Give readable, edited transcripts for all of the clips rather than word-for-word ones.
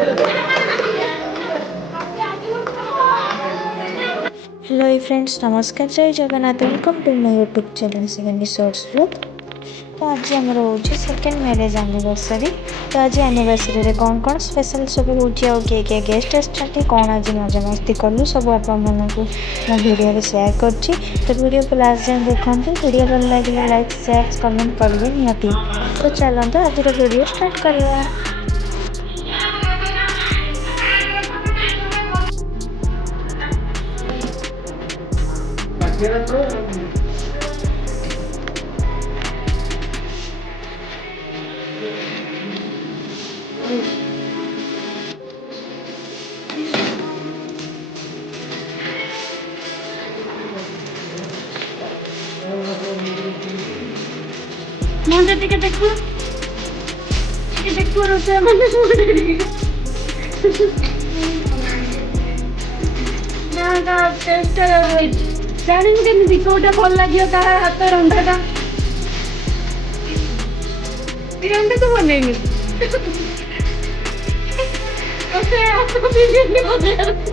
Hello friends, नमस्कार, Jai Jagannath. Welcome to my YouTube channel second shorts vlog. तो आज आमर हो सेकेंड मैरेज एनिवर्सरी। तो आज एनिवर्सरी रे कौन कौन स्पेशल सब हो किए गेस्ट आसछंती कौन आज मजा मस्ती कलु सब आपण मानकु मो वीडियो रे शेयर करछि। तो वीडियो को लास्ट जाए देखंतु। वीडियो भल लागिले लाइक शेयर कमेंट करिवे नियति। तो चलंतु आज वीडियो स्टार्ट करबा। मुझे टिकट देखो रोते ना का टेस्ट जानी केମିତି कोटा ଭଲ ଲାଗିବ ତା ହାତ ରନ୍ଧାଟା ବିରିୟାନୀ ତ ବନେଇନି ଓକେ ଆକୁ ବିରିୟାନୀ ବନେଇଛି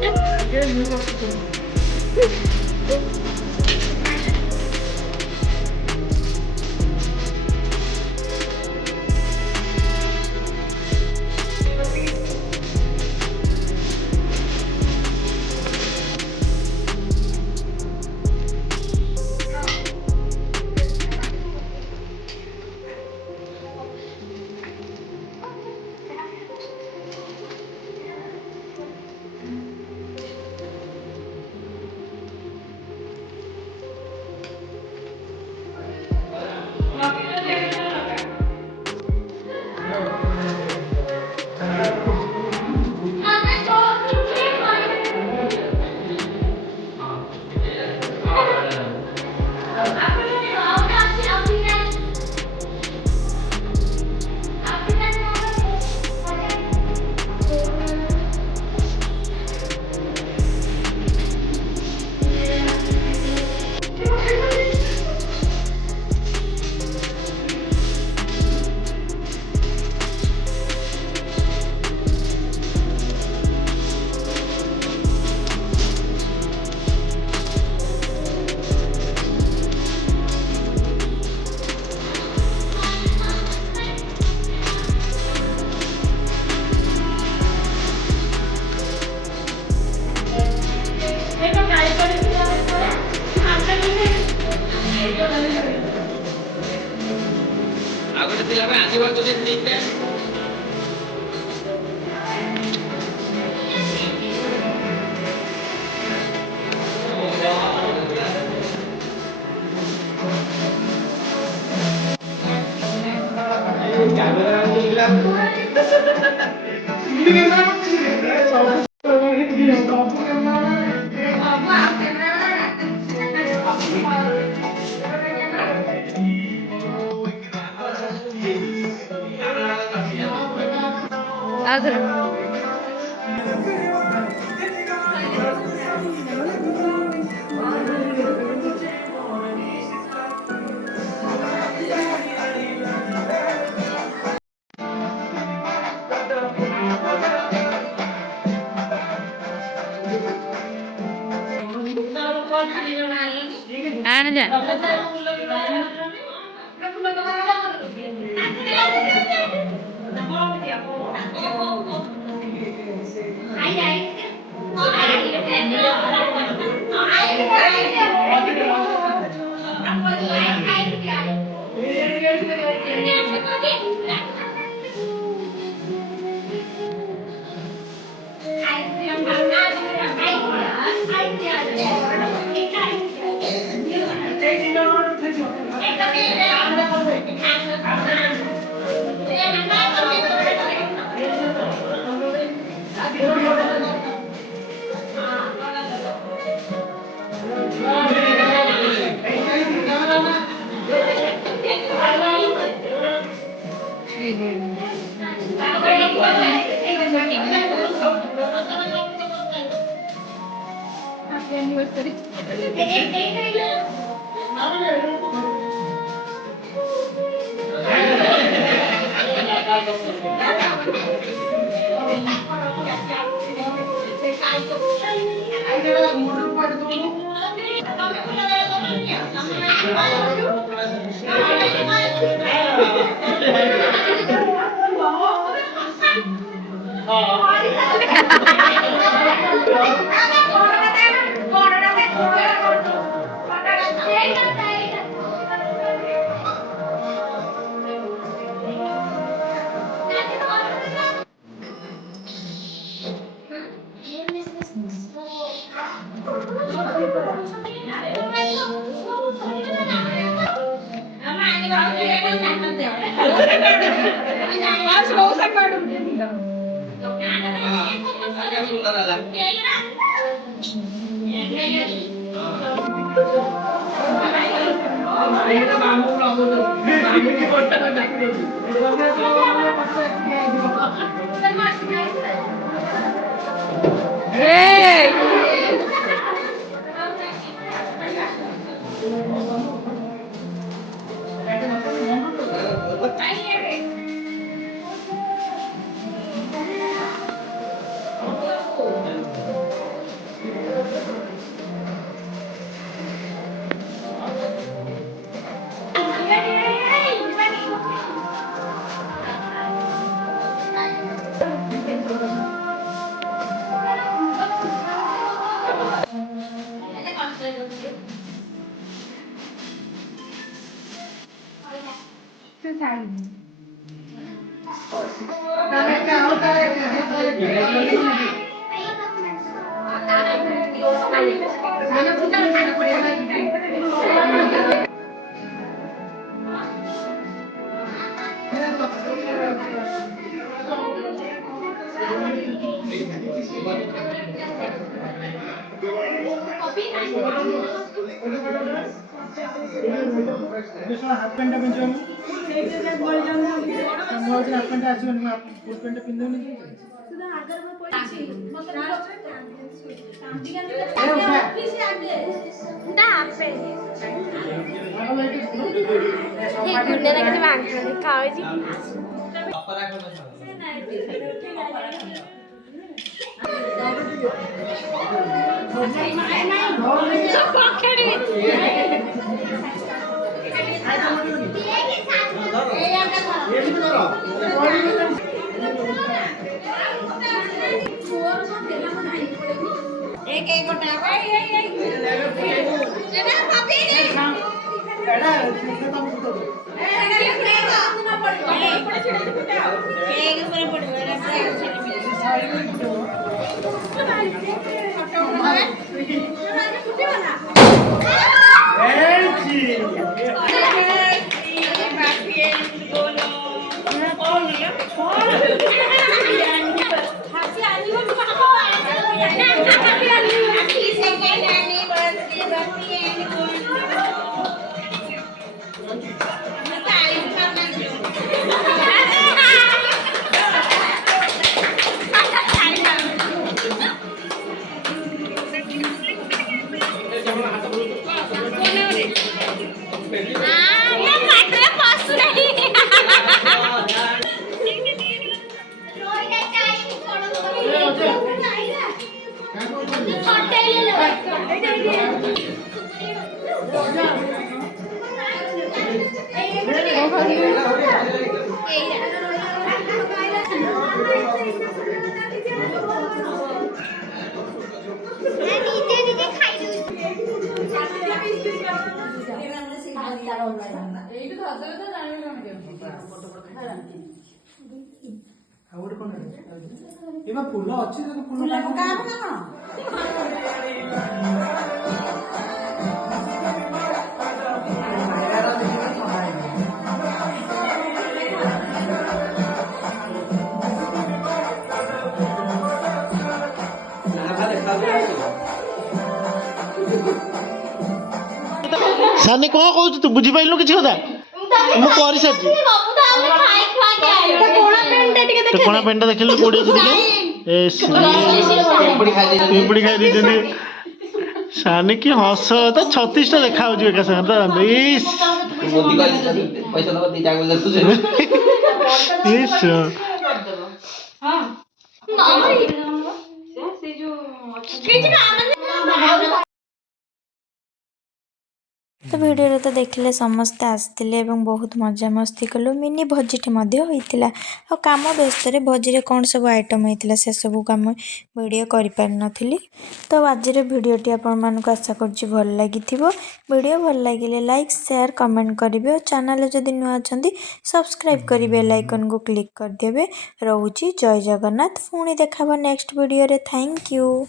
हाफ पैंट फुल अच्छी फुल सानी कौन कहू तू बुझी पाइलु किसी कथा मु करि साथी तो कोना पेंटा देखिलु कोडी अछि दिले ए पिंपड़ी खाई दी जने सानी की हस तो 36 टा देखा होजी एका संग इस मोदी का पैसा लगा दी जागल तुझे इस हां से जो तो तो भिडियो तो देखिले समस्ते आसते बहुत मजामस्ती कलु मिनी भोजीटे होता और कम व्यस्त भोजी कौन सब आइटम होता से सब कम वीडियो कर पारि तो आज भिडियोटी आपण आशा करुँच भल लगी वीडियो भल लगे लाइक शेयर कमेंट करेंगे और चैनल जदि नुआ अच्छा सब्सक्राइब करेंगे बेल आइकन को क्लिक करदे रोची जय जगन्नाथ पुणी देखा नेक्स्ट वीडियो रे थैंक यू।